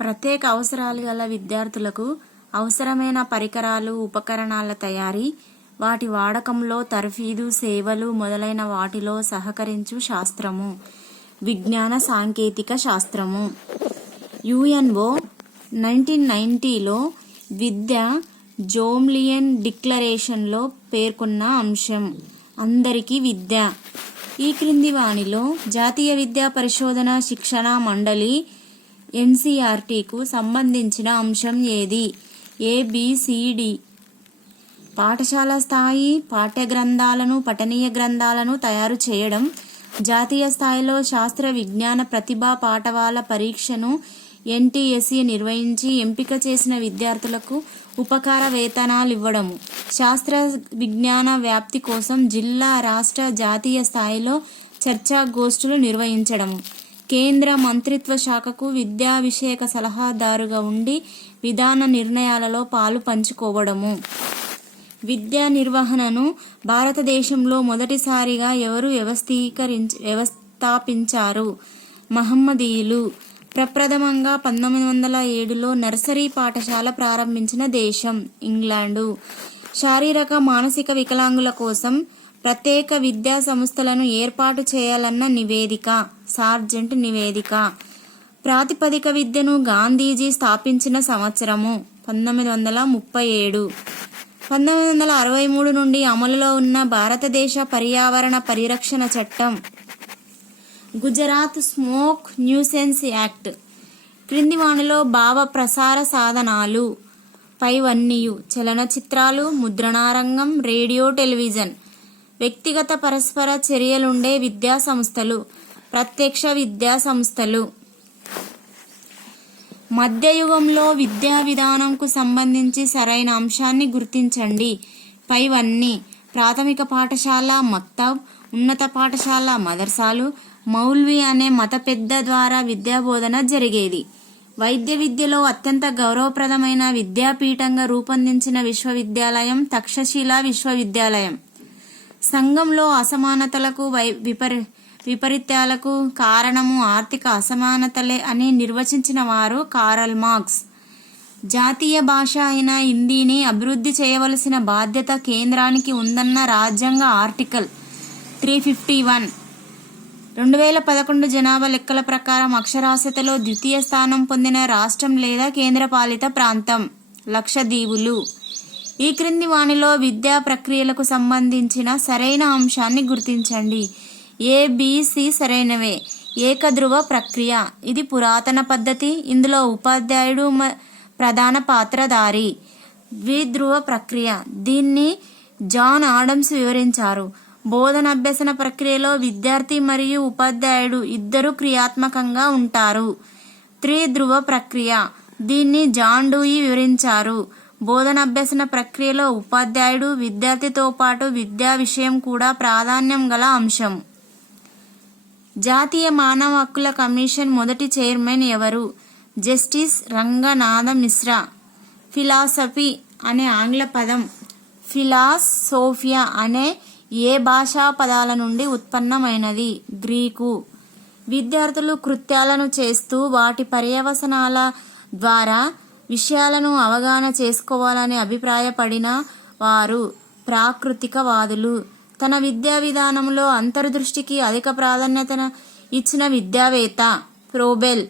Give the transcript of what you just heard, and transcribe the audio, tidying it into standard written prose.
ప్రత్యేక అవసరాలు గల విద్యార్థులకు అవసరమైన పరికరాలు, ఉపకరణాల తయారీ, వాటి వాడకంలో తర్ఫీదు, సేవలు మొదలైన వాటిలో సహకరించు శాస్త్రము విజ్ఞాన సాంకేతిక శాస్త్రము. యుఎన్ఓ 1990లో విద్య జోమ్లియన్ డిక్లరేషన్లో పేర్కొన్న అంశం అందరికీ విద్య. ఈ క్రింది వానిలో జాతీయ విద్యా పరిశోధన శిక్షణ మండలి ఎన్సిఆర్టీకు సంబంధించిన అంశం ఏది? ఏబిసిడి. పాఠశాల స్థాయి పాఠ్య గ్రంథాలను, పఠనీయ గ్రంథాలను తయారు చేయడం, జాతీయ స్థాయిలో శాస్త్ర విజ్ఞాన ప్రతిభా పాఠవాల పరీక్షను ఎన్టీఎస్ఈ నిర్వహించి ఎంపిక చేసిన విద్యార్థులకు ఉపకార వేతనాలు ఇవ్వడము, శాస్త్ర విజ్ఞాన వ్యాప్తి కోసం జిల్లా, రాష్ట్ర, జాతీయ స్థాయిలో చర్చాగోష్ఠులు నిర్వహించడము, కేంద్ర మంత్రిత్వ శాఖకు విద్యా విషయక సలహాదారుగా ఉండి విధాన నిర్ణయాలలో పాలు పంచుకోవడము. విద్యా నిర్వహణను భారతదేశంలో మొదటిసారిగా ఎవరు వ్యవస్థాపించారు? మహమ్మదీయులు. ప్రప్రథమంగా 1907లో నర్సరీ పాఠశాల ప్రారంభించిన దేశం ఇంగ్లాండు. శారీరక, మానసిక వికలాంగుల కోసం ప్రత్యేక విద్యా సంస్థలను ఏర్పాటు చేయాలన్న నివేదిక సార్జెంట్ నివేదిక. ప్రాతిపదిక విద్యను గాంధీజీ స్థాపించిన సంవత్సరము 1937. 1963 నుండి అమలులో ఉన్న భారతదేశ పర్యావరణ పరిరక్షణ చట్టం గుజరాత్ స్మోక్ న్యూసెన్స్ యాక్ట్. క్రింది వానిలో భావ ప్రసార సాధనాలు పైవన్నీయు చలనచిత్రాలు, ముద్రణారంగం, రేడియో, టెలివిజన్. వ్యక్తిగత పరస్పర చర్యలుండే విద్యా సంస్థలు, ప్రత్యక్ష విద్యా సంస్థలు. మధ్యయుగంలో విద్యా విధానంకు సంబంధించి సరైన అంశాన్ని గుర్తించండి. పైవన్నీ ప్రాథమిక పాఠశాల మక్తబ్, ఉన్నత పాఠశాల మదర్సాలు, మౌల్వి అనే మత పెద్ద ద్వారా విద్యాబోధన జరిగేది. వైద్య విద్యలో అత్యంత గౌరవప్రదమైన విద్యాపీఠంగా రూపొందించిన విశ్వవిద్యాలయం తక్షశిల విశ్వవిద్యాలయం. సంఘంలో అసమానతలకు, విపరీత్యాలకు కారణము ఆర్థిక అసమానతలే అని నిర్వచించిన వారు కారల్ మార్క్స్. జాతీయ భాష అయిన హిందీని అభివృద్ధి చేయవలసిన బాధ్యత కేంద్రానికి ఉందన్న రాజ్యాంగ ఆర్టికల్ 351. 2011 జనాభా లెక్కల ప్రకారం అక్షరాస్యతలో ద్వితీయ స్థానం పొందిన రాష్ట్రం లేదా కేంద్రపాలిత ప్రాంతం లక్షద్వీపులు. ఈ క్రింది వానిలో విద్యా ప్రక్రియలకు సంబంధించిన సరైన అంశాన్ని గుర్తించండి. ఏబిసి సరైనవే. ఏకధ్రువ ప్రక్రియ ఇది పురాతన పద్ధతి. ఇందులో ఉపాధ్యాయుడు ప్రధాన పాత్రధారి. ద్విధ్రువ ప్రక్రియ దీన్ని జాన్ ఆడమ్స్ వివరించారు. బోధన అభ్యసన ప్రక్రియలో విద్యార్థి మరియు ఉపాధ్యాయుడు ఇద్దరు క్రియాత్మకంగా ఉంటారు. త్రిధ్రువ ప్రక్రియ దీన్ని జాన్ డూయి వివరించారు. బోధన అభ్యసన ప్రక్రియలో ఉపాధ్యాయుడు, విద్యార్థితో పాటు విద్యా విషయం కూడా ప్రాధాన్యం గల అంశం. జాతీయ మానవ హక్కుల కమిషన్ మొదటి చైర్మన్ ఎవరు? జస్టిస్ రంగనాథ మిశ్రా. ఫిలాసఫీ అనే ఆంగ్ల పదం ఫిలాసోఫియా అనే ఏ భాషా పదాల నుండి ఉత్పన్నమైనది? గ్రీకు. విద్యార్థులు కృత్యాలను చేస్తూ వాటి పర్యవసనాల ద్వారా విషయాలను అవగాహన చేసుకోవాలని అభిప్రాయపడిన వారు ప్రాకృతికవాదులు. తన విద్యా విధానంలో అంతర్దృష్టికి అధిక ప్రాధాన్యత ఇచ్చిన విద్యావేత్త ఫ్రోబెల్.